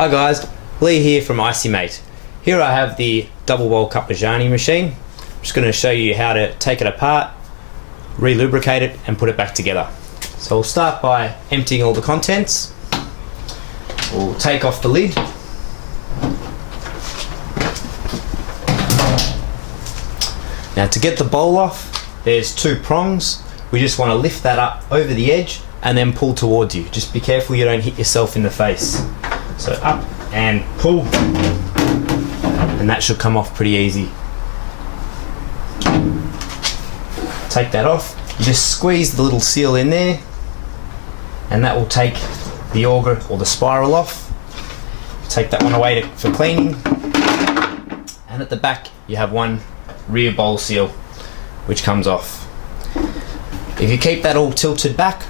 Hi guys, Lee here from icm8. Here I have the double bowl Carpigiani machine. I'm just going to show you how to take it apart, re-lubricate it and put it back together. So we'll start by emptying all the contents. We'll take off the lid. Now to get the bowl off, there's two prongs. We just want to lift that up over the edge and then pull towards you. Just be careful you don't hit yourself in the face. So up and pull, and that should come off pretty easy. Take that off. You just squeeze the little seal in there and that will take the auger or the spiral off. Take that one away for cleaning. And at the back you have one rear bowl seal which comes off. If you keep that all tilted back,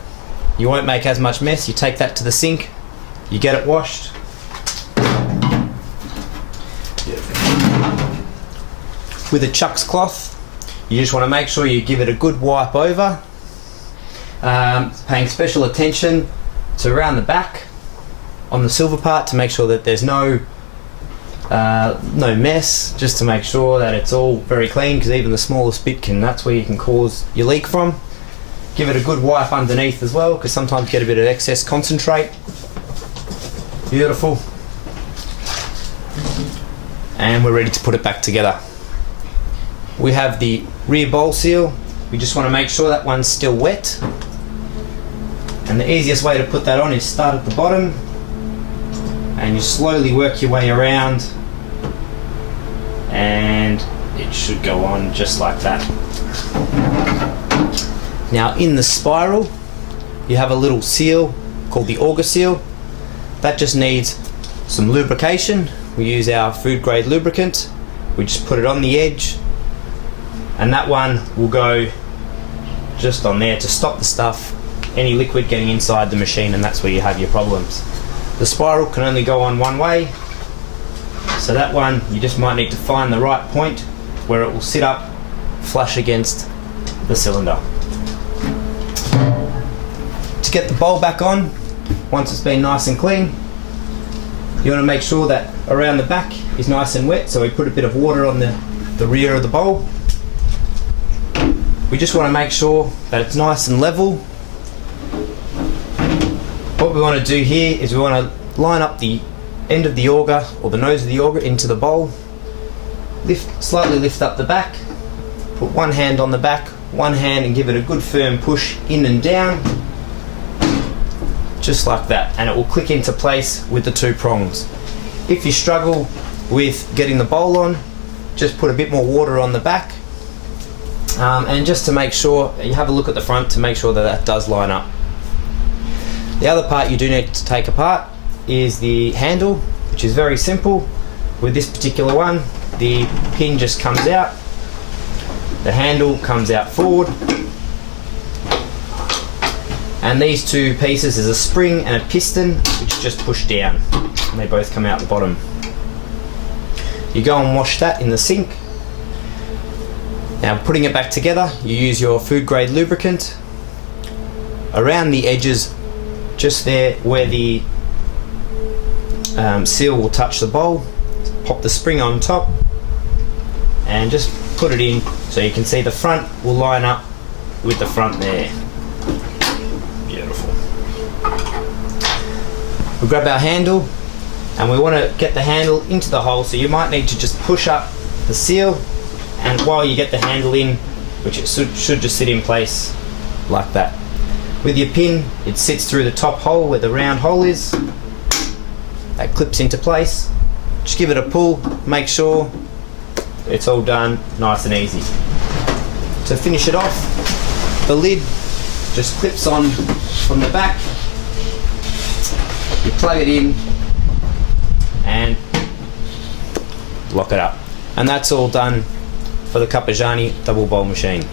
you won't make as much mess. You take that to the sink, you get it washed. With a Chuck's cloth, you just want to make sure you give it a good wipe over. Paying special attention to around the back on the silver part to make sure that there's no mess, just to make sure that it's all very clean, because even the smallest bit that's where you can cause your leak from. Give it a good wipe underneath as well, because sometimes you get a bit of excess concentrate. Beautiful. And we're ready to put it back together. We have the rear bowl seal. We just want to make sure that one's still wet. And the easiest way to put that on is start at the bottom and you slowly work your way around, and it should go on just like that. Now in the spiral you have a little seal called the auger seal. That just needs some lubrication. We use our food grade lubricant. We just put it on the edge, and that one will go just on there to stop the stuff, any liquid getting inside the machine, and that's where you have your problems. The spiral can only go on one way, so that one you just might need to find the right point where it will sit up flush against the cylinder. To get the bowl back on, once it's been nice and clean, you want to make sure that around the back is nice and wet, so we put a bit of water on the rear of the bowl. We just want to make sure that it's nice and level. What we want to do here is we want to line up the end of the auger or the nose of the auger into the bowl. Slightly lift up the back, put one hand on the back, one hand, and give it a good firm push in and down, just like that, and it will click into place with the two prongs. If you struggle with getting the bowl on, just put a bit more water on the back, and just to make sure, you have a look at the front to make sure that that does line up. The other part you do need to take apart is the handle, which is very simple. With this particular one, the pin just comes out, the handle comes out forward, and these two pieces is a spring and a piston which just push down, and they both come out the bottom. You go and wash that in the sink. Now putting it back together, you use your food grade lubricant around the edges, just there where the seal will touch the bowl. Pop the spring on top and just put it in so you can see the front will line up with the front there. Beautiful. We grab our handle and we want to get the handle into the hole, so you might need to just push up the seal, and while you get the handle in, which it should just sit in place like that. With your pin, it sits through the top hole where the round hole is. That clips into place. Just give it a pull, make sure it's all done nice and easy. To finish it off, the lid just clips on from the back. You plug it in and lock it up. And that's all done for the Carpigiani double bowl machine.